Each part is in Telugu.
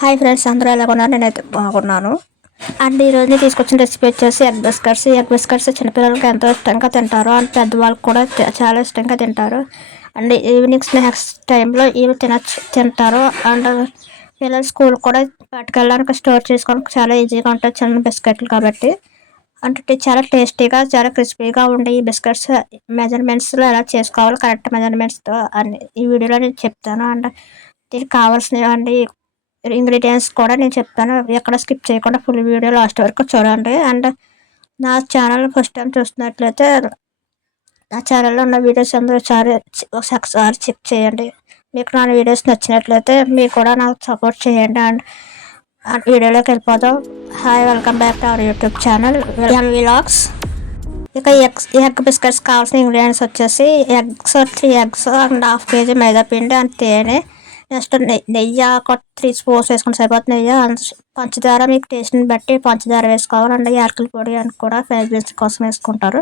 హాయ్ ఫ్రెండ్స్, అందరూ ఎలాగున్నారు? నేనైతే బాగున్నాను. అండ్ ఈరోజు నేను తీసుకొచ్చిన రెసిపీ వచ్చేసి ఎగ్ బిస్కట్స్. ఈ ఎగ్ బిస్కట్స్ చిన్నపిల్లలకి ఎంతో ఇష్టంగా తింటారు అండ్ పెద్దవాళ్ళకి కూడా చాలా ఇష్టంగా తింటారు. అండ్ ఈవినింగ్ స్నాక్స్ టైంలో ఇవి తింటారు. అండ్ పిల్లలు స్కూల్ కూడా పట్టుకెళ్ళడానికి స్టోర్ చేసుకోవడానికి చాలా ఈజీగా ఉంటాయి చిన్న బిస్కెట్లు కాబట్టి. అంటే చాలా టేస్టీగా చాలా క్రిస్పీగా ఉండే ఈ బిస్కెట్స్ మెజర్మెంట్స్లో ఎలా చేసుకోవాలో కరెక్ట్ మెజర్మెంట్స్తో అన్ని ఈ వీడియోలో నేను చెప్తాను. అండ్ దీనికి కావాల్సినవి ఇంగ్రీడియంట్స్ కూడా నేను చెప్తాను. ఎక్కడ స్కిప్ చేయకుండా ఫుల్ వీడియో లాస్ట్ వరకు చూడండి. అండ్ నా ఛానల్ ఫస్ట్ టైం చూస్తున్నట్లయితే నా ఛానల్లో ఉన్న వీడియోస్ అందరూ ఒకసారి చెక్ చేయండి. మీకు నా వీడియోస్ నచ్చినట్లయితే మీరు కూడా నాకు సపోర్ట్ చేయండి. అండ్ వీడియోలోకి వెళ్ళిపోదాం. Hi, welcome back to our YouTube channel vlogs. ఇక ఎగ్ బిస్కెట్స్ కావాల్సిన ఇంగ్రీడియంట్స్ వచ్చేసి eggs 3 eggs and half KG మైదా పిండి అండ్ తేనె. నెక్స్ట్ నెయ్యి ఒక 3 స్పూన్స్ వేసుకుని సరిపోతుంది. నెయ్యి అండ్ పంచదార మీకు టేస్ట్ని బట్టి పంచదార వేసుకోవాలి. అండ్ యాలకుల పొడి అని కూడా ఫ్లేవర్స్ కోసం వేసుకుంటారు.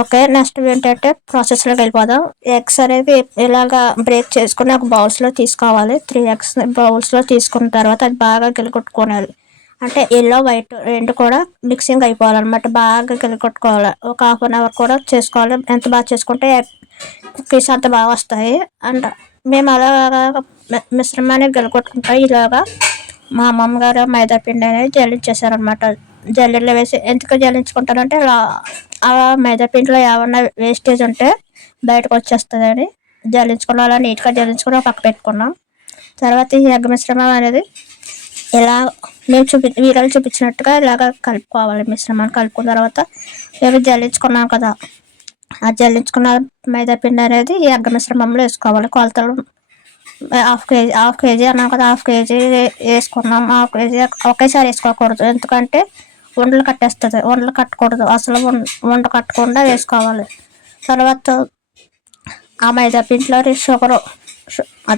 ఓకే, నెక్స్ట్ ఏంటంటే ప్రాసెస్లోకి వెళ్ళిపోదాం. ఎగ్స్ అనేది ఇలాగా బ్రేక్ చేసుకుని ఒక బౌల్స్లో తీసుకోవాలి. 3 ఎగ్స్ బౌల్స్లో తీసుకున్న తర్వాత అది బాగా గిలకొట్టుకోవాలి. అంటే ఎల్లో వైట్ రెండు కూడా మిక్సింగ్ అయిపోవాలన్నమాట. బాగా గిలకొట్టుకోవాలి. ఒక హాఫ్ అన్ అవర్ కూడా చేసుకోవాలి. ఎంత బాగా చేసుకుంటే కుక్కీస్ అంత బాగా వస్తాయి. అండ్ మేము అలాగా మిశ్రమాన్ని గెలకొట్టుకుంటాం. ఇలాగా మా అమ్మమ్మ గారు మైదా పిండి అనేది జల్లించేసారనమాట. జల్లెల్లో వేసి ఎందుకు జల్లించుకుంటారంటే ఆ మైదా పిండిలో ఏమన్నా వేస్టేజ్ ఉంటే బయటకు వచ్చేస్తుందని జల్లించుకున్నాం. అలా నీట్గా జల్లించుకుని పక్క పెట్టుకున్నాం. తర్వాత ఈ ఎగ్ మిశ్రమం అనేది ఇలా మేము వీడియోలు చూపించినట్టుగా ఇలాగ కలుపుకోవాలి. మిశ్రమాన్ని కలుపుకున్న తర్వాత మేము జల్లించుకున్నాం కదా, ఆ జల్లించుకున్న మైదా పిండి అనేది ఈ ఎగ్ మిశ్రమంలో వేసుకోవాలి. కొలతలు హాఫ్ కేజీ అన్నాం కదా, హాఫ్ కేజీ వేసుకున్నాం. హాఫ్ కేజీ ఒకేసారి వేసుకోకూడదు, ఎందుకంటే ఉండలు కట్టేస్తుంది. ఉండలు కట్టకూడదు, అసలు ఉండ కట్టకుండా వేసుకోవాలి. తర్వాత ఆ మైదా పిండిలో షుగరు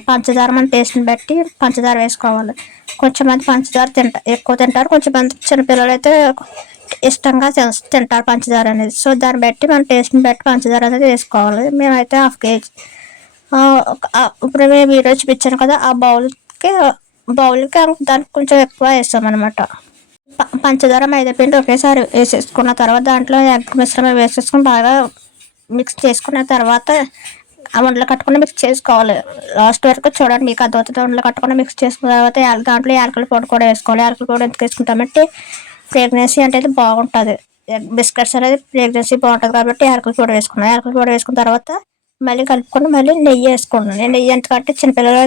పంచదార మన టేస్ట్ని బట్టి పంచదార వేసుకోవాలి. కొంచెంమంది పంచదార ఎక్కువ తింటారు, కొంచెంమంది చిన్నపిల్లలు అయితే ఇష్టంగా తింటారు పంచదార అనేది. సో దాన్ని బట్టి మన టేస్ట్ని బట్టి పంచదార అనేది వేసుకోవాలి. మేమైతే హాఫ్ కేజీ ఇప్పుడు మేము ఈరోజు చూపించాను కదా, ఆ బౌల్కి దానికి కొంచెం ఎక్కువ వేస్తామన్నమాట. పంచదార మైదా పిండి ఒకేసారి వేసేసుకున్న తర్వాత దాంట్లో ఎగ్ మిశ్రమం వేసేసుకుని బాగా మిక్స్ చేసుకున్న తర్వాత ఆ ఉండలు కట్టుకుని మిక్స్ చేసుకోవాలి. లాస్ట్ వరకు చూడండి, మీకు అర్థమవుతుంది. ఉండలు కట్టుకుని మిక్స్ చేసుకున్న తర్వాత దాంట్లో యాలకుల పొడి కూడా వేసుకోవాలి. యాలకుల పొడి ఎందుకు వేసుకుంటామంటే ఫ్రేగ్రెన్సీ అనేది బాగుంటుంది. బిస్కెట్స్ అనేది ఫ్రేగ్రెన్సీ బాగుంటుంది కాబట్టి యాలకుల పొడి వేసుకున్నాను. యాలకుల పొడి వేసుకున్న తర్వాత మళ్ళీ కలుపుకొని మళ్ళీ నెయ్యి వేసుకున్నాను. నేను నెయ్యి ఎందుకంటే చిన్నపిల్లలు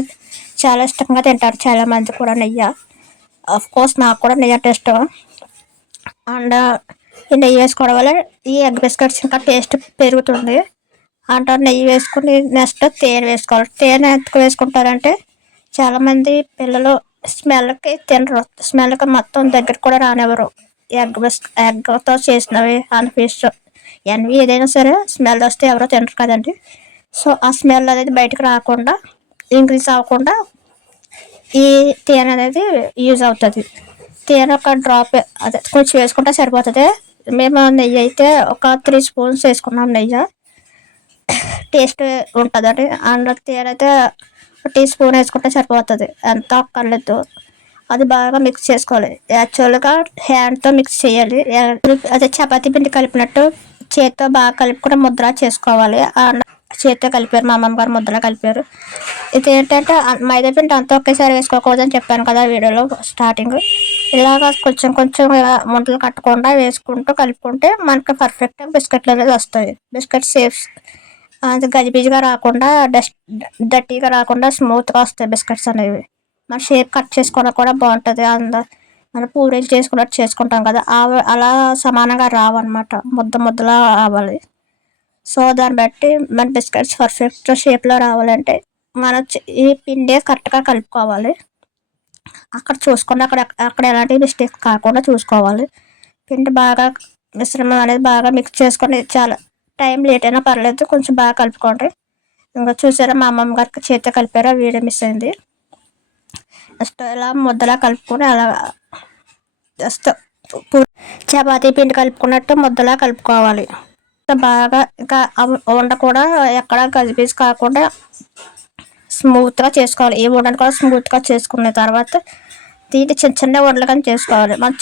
చాలా ఇష్టంగా తింటారు, చాలామంది కూడా నెయ్యి. ఆఫ్ కోర్స్ నాకు కూడా నెయ్యి అంటే ఇష్టం. అండ్ ఈ నెయ్యి వేసుకోవడం వల్ల ఈ ఎగ్ బిస్కెట్స్ ఇంకా టేస్ట్ పెరుగుతుంది. అంటే నెయ్యి వేసుకుని నెక్స్ట్ తేనె వేసుకోవాలి. తేనె ఎందుకు వేసుకుంటారంటే చాలామంది పిల్లలు స్మెల్కి తినరు, స్మెల్కి మొత్తం దగ్గర కూడా రానివ్వరు. ఎగ్తో చేసినవి ఫిష్ ఎన్వి ఏదైనా సరే స్మెల్ వస్తే ఎవరో తినరు కదండి. సో ఆ స్మెల్ అనేది బయటకు రాకుండా, ఇంక్రీజ్ అవ్వకుండా ఈ తేనె అనేది యూజ్ అవుతుంది. తేనె ఒక డ్రాప్ అదే కొంచెం వేసుకుంటే సరిపోతుంది. మేము నెయ్యి అయితే ఒక 3 స్పూన్స్ వేసుకున్నాం. నెయ్యి టేస్ట్ ఉంటుందండి. అండ్ తేనె అయితే 1 టీ స్పూన్ వేసుకుంటే సరిపోతుంది, ఎంత అక్కర్లేదు. అది బాగా మిక్స్ చేసుకోవాలి. యాక్చువల్గా హ్యాండ్తో మిక్స్ చేయాలి. అదే చపాతీ పిండి కలిపినట్టు చేతితో బాగా కలుపుకుని ముద్ర చేసుకోవాలి. చేతితో కలిపారు, మా అమ్మమ్మ గారు ముద్ర కలిపారు. ఇది ఏంటంటే మైదా పిండి అంతా ఒకేసారి వేసుకోకూడదని చెప్పాను కదా వీడియోలో స్టార్టింగ్. ఇలాగ కొంచెం కొంచెం ముంటలు కట్టకుండా వేసుకుంటూ కలుపుకుంటే మనకి పర్ఫెక్ట్గా బిస్కెట్లు అనేది వస్తాయి. బిస్కెట్ షేప్స్ అది గజిబిజిగా రాకుండా, డర్టీగా రాకుండా స్మూత్గా వస్తాయి బిస్కెట్స్ అనేవి. మన షేప్ కట్ చేసుకోవడం కూడా బాగుంటుంది. మనం పూరీలు చేసుకున్నట్టు చేసుకుంటాం కదా, అలా సమానంగా రావన్నమాట, ముద్దలా రావాలి. సో దాన్ని బట్టి మన బిస్కెట్స్ పర్ఫెక్ట్ షేప్లో రావాలంటే మన ఈ పిండి కరెక్ట్గా కలుపుకోవాలి. అక్కడ చూసుకుని అక్కడ ఎలాంటి మిస్టేక్ కాకుండా చూసుకోవాలి. పిండి బాగా మిశ్రమం అనేది బాగా మిక్స్ చేసుకొని చాలా టైం లేట్ అయినా పర్లేదు, కొంచెం బాగా కలుపుకోండి. ఇంకా చూసారా, మా అమ్మమ్మ గారికి చేతితో కలిపారా, వీడియో మిస్ అయింది. జస్ట్ ఇలా ముద్దలా కలుపుకొని అలా జస్ట్ చపాతీ పిండి కలుపుకున్నట్టు ముద్దలా కలుపుకోవాలి. బాగా ఇంకా వండ కూడా ఎక్కడ గజిబిజి కాకుండా స్మూత్గా చేసుకోవాలి. ఈ ఉండని కూడా స్మూత్గా చేసుకున్న తర్వాత దీన్ని చిన్న చిన్న ఉండలు కానీ చేసుకోవాలి. మనం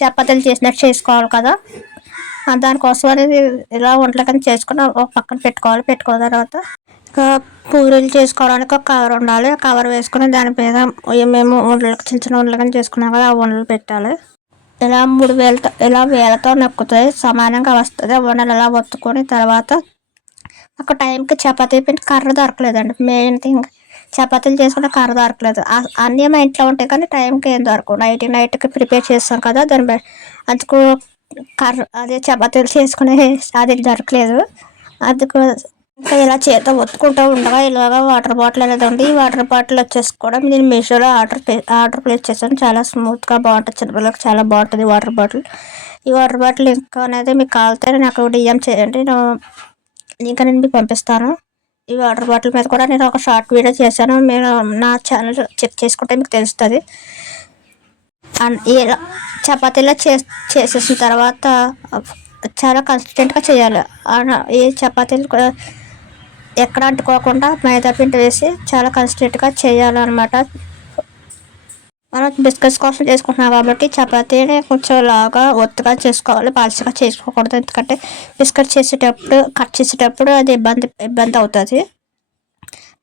చపాతీలు చేసినట్టు చేసుకోవాలి కదా, దానికోసం అనేది ఇలా ఉండలు కానీ చేసుకుని ఒక పక్కన పెట్టుకోవాలి. పెట్టుకున్న తర్వాత ఇంకా పూరీలు చేసుకోవడానికి ఒక కవర్ ఉండాలి. కవర్ వేసుకుని దాని మీద మేము ఉండలు చిన్న చిన్న ఉండలు కానీ చేసుకున్నాం కదా, ఆ ఉండలు పెట్టాలి. ఇలా 3 వేలతో ఇలా వేలతో నొక్కుతాయి, సమానంగా వస్తుంది. ఉండలు ఇలా ఒత్తుకొని తర్వాత ఒక టైంకి చపాతీ పిండి కర్ర దొరకలేదండి. మెయిన్ థింగ్ చపాతీలు చేసుకున్న కర్ర దొరకలేదు. అన్నీ మా ఇంట్లో ఉంటాయి కానీ టైంకి ఏం దొరకవు. నైట్కి ప్రిపేర్ చేస్తాం కదా, దాని అందుకు కర్ర అదే చపాతీలు చేసుకునే అది దొరకలేదు. అందుకు ఇంకా ఇలా చేత ఒత్తుకుంటూ ఉండగా ఇలాగా వాటర్ బాటిల్ అనేది ఉంది. ఈ వాటర్ బాటిల్ వచ్చేసి కూడా నేను మీషోలో ఆర్డర్ ప్లేస్ చేశాను. చాలా స్మూత్గా బాగుంటుంది, చిన్నపిల్లలకు చాలా బాగుంటుంది వాటర్ బాటిల్. ఈ వాటర్ బాటిల్ ఇంకా అనేది మీకు కావాలితే నాకు డిఎం చేయండి, ఇంకా నేను మీకు పంపిస్తాను. ఈ వాటర్ బాటిల్ మీద కూడా నేను ఒక షార్ట్ వీడియో చేశాను, మీరు నా ఛానల్ చెక్ చేసుకుంటే మీకు తెలుస్తుంది. అండ్ ఇలా చపాతీలో చేసేసిన తర్వాత చాలా కన్సిస్టెంట్గా చేయాలి. ఈ చపాతీలు ఎక్కడ అంటుకోకుండా మైదా పిండి వేసి చాలా కన్సిస్టెంట్గా చేయాలన్నమాట. మనం బిస్కెట్స్ కోసం చేసుకుంటున్నాం కాబట్టి చపాతీని కొంచెం లాగా ఒత్తుగా చేసుకోవాలి, పలుచగా చేసుకోకూడదు. ఎందుకంటే బిస్కెట్ చేసేటప్పుడు కట్ చేసేటప్పుడు అది ఇబ్బంది అవుతుంది.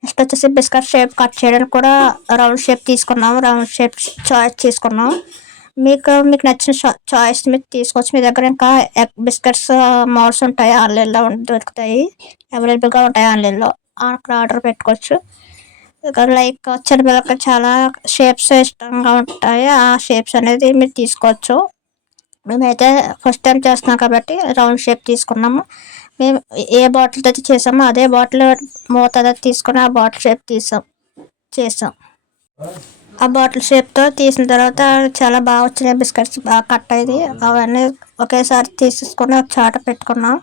నెక్స్ట్ వచ్చేసి బిస్కెట్ షేప్ కట్ చేయడానికి కూడా రౌండ్ షేప్ తీసుకున్నాము. రౌండ్ షేప్ చాయిస్ తీసుకున్నాం. మీకు నచ్చిన చాయిస్ మీరు తీసుకోవచ్చు. మీ దగ్గర ఇంకా ఎగ్ బిస్కెట్స్ మోల్డ్స్ ఉంటాయి, ఆన్లైన్లో దొరుకుతాయి, అవైలబుల్గా ఉంటాయి ఆన్లైన్లో, అక్కడ ఆర్డర్ పెట్టుకోవచ్చు. లైక్ చిన్నపిల్లలకి చాలా షేప్స్ ఇష్టంగా ఉంటాయి, ఆ షేప్స్ అనేది మీరు తీసుకోవచ్చు. మేమైతే ఫస్ట్ టైం చేస్తున్నాం కాబట్టి రౌండ్ షేప్ తీసుకున్నాము. మేము ఏ బాటిల్ అయితే చేసామో అదే బాటిల్ మూత తీసుకుని ఆ బాటిల్ షేప్ చేసాం. ఆ బాటిల్ షేప్తో తీసిన తర్వాత చాలా బాగా వచ్చినాయి బిస్కెట్స్, బాగా కట్ అయ్యి అవన్నీ ఒకేసారి తీసేసుకుని ఒక చాట పెట్టుకున్నాం.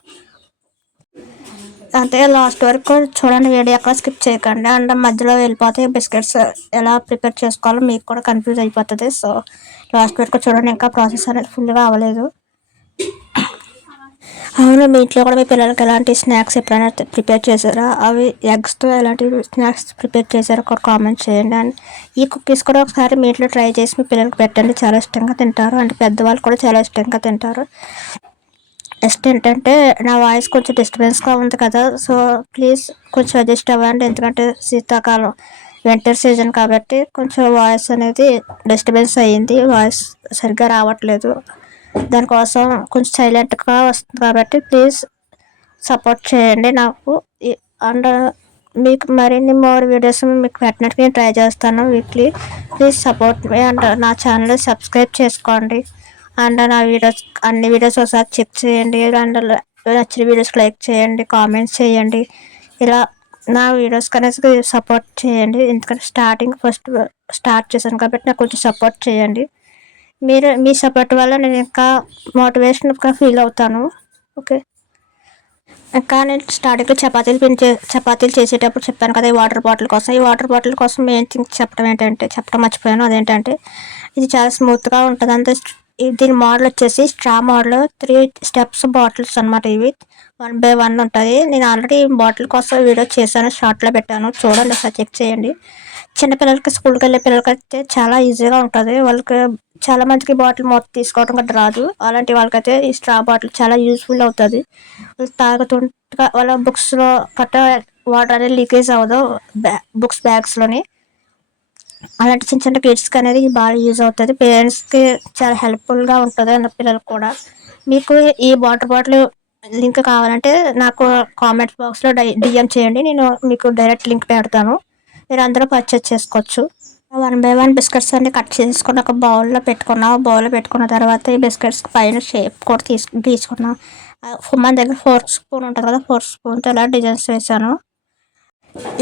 అంటే లాస్ట్ వరకు చూడండి, వీడియో ఎక్కడ స్కిప్ చేయకండి. అండ్ మధ్యలో వెళ్ళిపోతే బిస్కెట్స్ ఎలా ప్రిపేర్ చేసుకోవాలో మీకు కూడా కన్ఫ్యూజ్ అయిపోతుంది. సో లాస్ట్ వరకు చూడండి, ఇంకా ప్రాసెస్ అనేది ఫుల్గా అవ్వలేదు. అవును, మీ ఇంట్లో కూడా మీ పిల్లలకి ఎలాంటి స్నాక్స్ ఎప్పుడైనా ప్రిపేర్ చేశారా? అవి ఎగ్స్తో ఎలాంటి స్నాక్స్ ప్రిపేర్ చేశారో ఒక కామెంట్ చేయండి. అండ్ ఈ కుకీస్ కూడా ఒకసారి మీ ఇంట్లో ట్రై చేసి మీ పిల్లలకి పెట్టండి, చాలా ఇష్టంగా తింటారు. అంటే పెద్దవాళ్ళు కూడా చాలా ఇష్టంగా తింటారు. నెక్స్ట్ ఏంటంటే నా వాయిస్ కొంచెం డిస్టర్బెన్స్గా ఉంది కదా, సో ప్లీజ్ కొంచెం అడ్జస్ట్ అవ్వండి. ఎందుకంటే శీతాకాలం వింటర్ సీజన్ కాబట్టి కొంచెం వాయిస్ అనేది డిస్టర్బెన్స్ అయ్యింది, వాయిస్ సరిగ్గా రావట్లేదు. దానికోసం కొంచెం సైలెంట్గా వస్తుంది కాబట్టి ప్లీజ్ సపోర్ట్ చేయండి నాకు. అండ్ మీకు మరిన్ని మోర్ వీడియోస్ మీకు పెట్టడానికి నేను ట్రై చేస్తాను weekly. Please support me and నా ఛానల్ సబ్స్క్రైబ్ చేసుకోండి. అండ్ నా వీడియోస్ అన్ని వీడియోస్ ఒకసారి చెక్ చేయండి. అండ్ నచ్చిన వీడియోస్ లైక్ చేయండి, కామెంట్స్ చేయండి. ఇలా నా వీడియోస్ కనేసి సపోర్ట్ చేయండి. ఎందుకంటే ఫస్ట్ స్టార్ట్ చేశాను కాబట్టి నాకు కొంచెం సపోర్ట్ చేయండి. మీ సపోర్ట్ వల్ల నేను ఇంకా మోటివేషన్గా ఫీల్ అవుతాను. ఓకే, ఇంకా నేను స్టార్టింగ్లో చపాతీలు చేసేటప్పుడు చెప్పాను కదా, ఈ వాటర్ బాటిల్ కోసం మెయిన్ థింగ్ చెప్పడం మర్చిపోయాను. అదేంటంటే ఇది చాలా స్మూత్గా ఉంటుంది. అంతే దీని మోడల్ వచ్చేసి స్ట్రా మోడల్, 3 స్టెప్స్ బాటిల్స్ అనమాట. ఇవి 1 by 1 ఉంటుంది. నేను ఆల్రెడీ బాటిల్ కోసం వీడియో చేశాను, షార్ట్లో పెట్టాను, చూడండి ఒకసారి చెక్ చేయండి. చిన్నపిల్లలకి స్కూల్కి వెళ్ళే పిల్లలకి అయితే చాలా ఈజీగా ఉంటుంది. వాళ్ళకి చాలా మందికి బాటిల్ మొత్తం తీసుకోవడం గట్రా రాదు. అలాంటి వాళ్ళకైతే ఈ స్ట్రా బాటిల్ చాలా యూస్ఫుల్ అవుతుంది. వాళ్ళు తాగుతుంటా వాళ్ళ బుక్స్లో గట్రా వాటర్ అనేది లీకేజ్ అవ్వదు, బ్యాగ్స్లోని. అలాంటి చిన్న చిన్న కిడ్స్కి అనేది బాగా యూజ్ అవుతుంది. పేరెంట్స్కి చాలా హెల్ప్ఫుల్గా ఉంటుంది అన్న పిల్లలకు కూడా. మీకు ఈ వాటర్ బాటిల్ లింక్ కావాలంటే నాకు కామెంట్ బాక్స్లో డిఎం చేయండి, నేను మీకు డైరెక్ట్ లింక్ పెడతాను, మీరు అందరూ పర్చేస్ చేసుకోవచ్చు. 1 by 1 బిస్కెట్స్ అన్ని కట్ చేసుకుని ఒక బౌల్లో పెట్టుకున్న తర్వాత ఈ బిస్కెట్స్ పైన షేప్ కూడా తీసుకున్నాం. మన దగ్గర 4 స్పూన్ ఉంటుంది కదా, 4 స్పూన్తో ఇలా డిజైన్స్ వేసాను.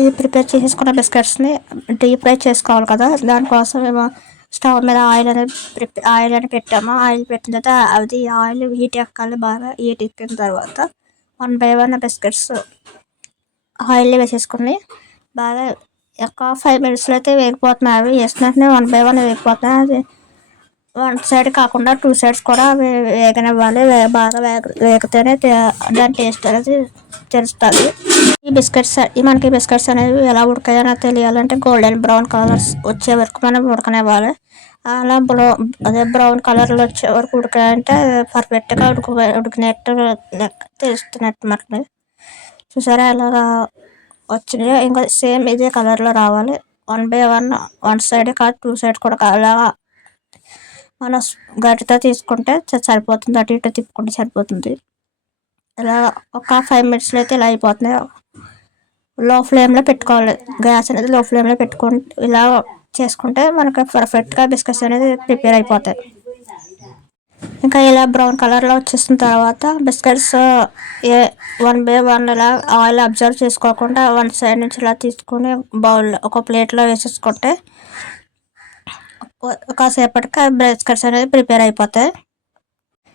ఇది ప్రిపేర్ చేసేసుకున్న బిస్కెట్స్ని డీప్ ఫ్రై చేసుకోవాలి కదా, దానికోసం మేము స్టవ్ మీద ఆయిల్ అని పెట్టాము. ఆయిల్ పెట్టిన తర్వాత అది ఆయిల్ హీట్ ఎక్కాలి. బాగా హీట్ ఎక్కిన తర్వాత 1 by 1 బిస్కెట్స్ ఆయిల్ వేసేసుకుని బాగా ఒక 5 minutesలో అయితే వేగిపోతున్నాయి. అవి వేసినట్టునే 1 by 1 వేగిపోతున్నాయి. అది వన్ సైడ్ కాకుండా 2 సైడ్స్ కూడా వేగనివ్వాలి. బాగా వేగితేనే దాని టేస్ట్ అనేది తెలుస్తుంది. మనకి బిస్కెట్స్ అనేవి ఎలా ఉడకాయో తెలియాలంటే గోల్డెన్ బ్రౌన్ కలర్స్ వచ్చే వరకు మనం ఉడకనివ్వాలి. అలా బ్రౌన్ కలర్లో వచ్చే వరకు ఉడకాయంటే పర్ఫెక్ట్గా ఉడికినట్టు తెలుస్తున్నట్టు మనకి. చూసారా అలాగా వచ్చినాయి. ఇంకా సేమ్ ఇదే కలర్లో రావాలి. 1 by 1 వన్ సైడ్ కాదు 2 సైడ్స్ కూడా అలాగా మనం గట్టితో తీసుకుంటే సరిపోతుంది. అటు ఇటు తిప్పుకుంటే సరిపోతుంది. ఇలా ఒక 5 minutesలో అయితే ఇలా అయిపోతుంది. లో ఫ్లేమ్లో పెట్టుకోవాలి. గ్యాస్ అనేది లో ఫ్లేమ్లో పెట్టుకుంటే ఇలా చేసుకుంటే మనకు పర్ఫెక్ట్గా బిస్కెట్స్ అనేది ప్రిపేర్ అయిపోతాయి. ఇంకా ఇలా బ్రౌన్ కలర్లో వచ్చేసిన తర్వాత బిస్కెట్స్ 1 by 1 ఇలా ఆయిల్ అబ్జర్వ్ చేసుకోకుండా వన్ సైడ్ నుంచి ఇలా తీసుకుని బౌల్లో ఒక ప్లేట్లో వేసేసుకుంటే కాసేపటికి బిస్కెట్స్ అనేది ప్రిపేర్ అయిపోతాయి.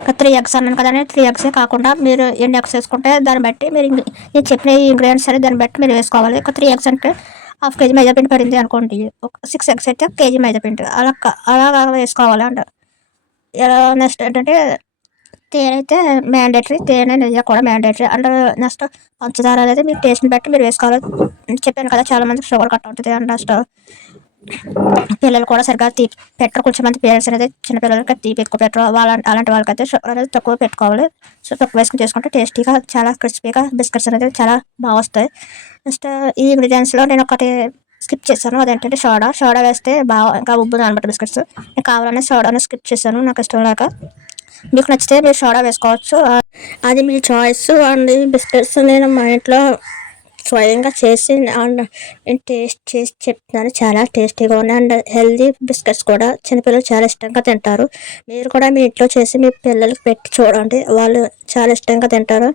ఒక 3 eggs అన్నాను కదండి, 3 eggs కాకుండా మీరు ఎన్ని eggs వేసుకుంటే దాన్ని బట్టి మీరు నేను చెప్పిన ఇంగ్రీడియంట్స్ అనేది దాన్ని బట్టి మీరు వేసుకోవాలి. ఒక 3 eggs అంటే 1/2 kg మైదాపిండి పడింది అనుకోండి, ఒక 6 eggs అయితే 1 kg మైదాపిండి అలాగా వేసుకోవాలి అంట. నెక్స్ట్ ఏంటంటే తేనె అయితే మ్యాండేటరీ, తేనె నెయ్యి కూడా మ్యాండేటరీ. అండ్ నెక్స్ట్ పంచదార అనేది మీ టేస్ట్ని బట్టి మీరు వేసుకోవాలి. చెప్పాను కదా చాలా మందికి షుగర్ కట్ ఉంటుంది. అండ్ నెక్స్ట్ పిల్లలు కూడా సరిగ్గా తీపి పెట్టరు. కొంచెం మంది పేరెంట్స్ అనేది చిన్నపిల్లలకి తీపి ఎక్కువ పెట్టరు. అలాంటి వాళ్ళకైతే షుగర్ అనేది తక్కువ పెట్టుకోవాలి. సో తక్కువ వేసుకుని చేసుకుంటే టేస్టీగా చాలా క్రిస్పీగా బిస్కెట్స్ అనేది చాలా బాగా వస్తాయి. నెక్స్ట్ ఈ ఇంగ్రీడియంట్స్లో నేను ఒకటి స్కిప్ చేశాను. అదేంటంటే సోడా వేస్తే బాగా ఇంకా ఉబ్బుతుంది అనమాట బిస్కెట్స్. నేను కావాలనే సోడాను స్కిప్ చేశాను నాకు ఇష్టం లేక. మీకు నచ్చితే మీరు సోడా వేసుకోవచ్చు, అది మీ చాయిస్. అండ్ బిస్కెట్స్ నేను మా ఇంట్లో స్వయంగా చేసి నేను టేస్ట్ చేసి చెప్తున్నాను. చాలా టేస్టీగా ఉన్నాయి. అండ్ హెల్దీ బిస్కెట్స్ కూడా చిన్నపిల్లలు చాలా ఇష్టంగా తింటారు. మీరు కూడా మీ ఇంట్లో చేసి మీ పిల్లలకి పెట్టి చూడండి, వాళ్ళు చాలా ఇష్టంగా తింటారు.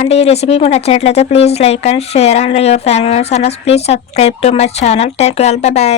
అండ్ ఈ రెసిపీ మీకు నచ్చినట్లయితే please like and share and your family members and please subscribe to my channel. Take care, by by.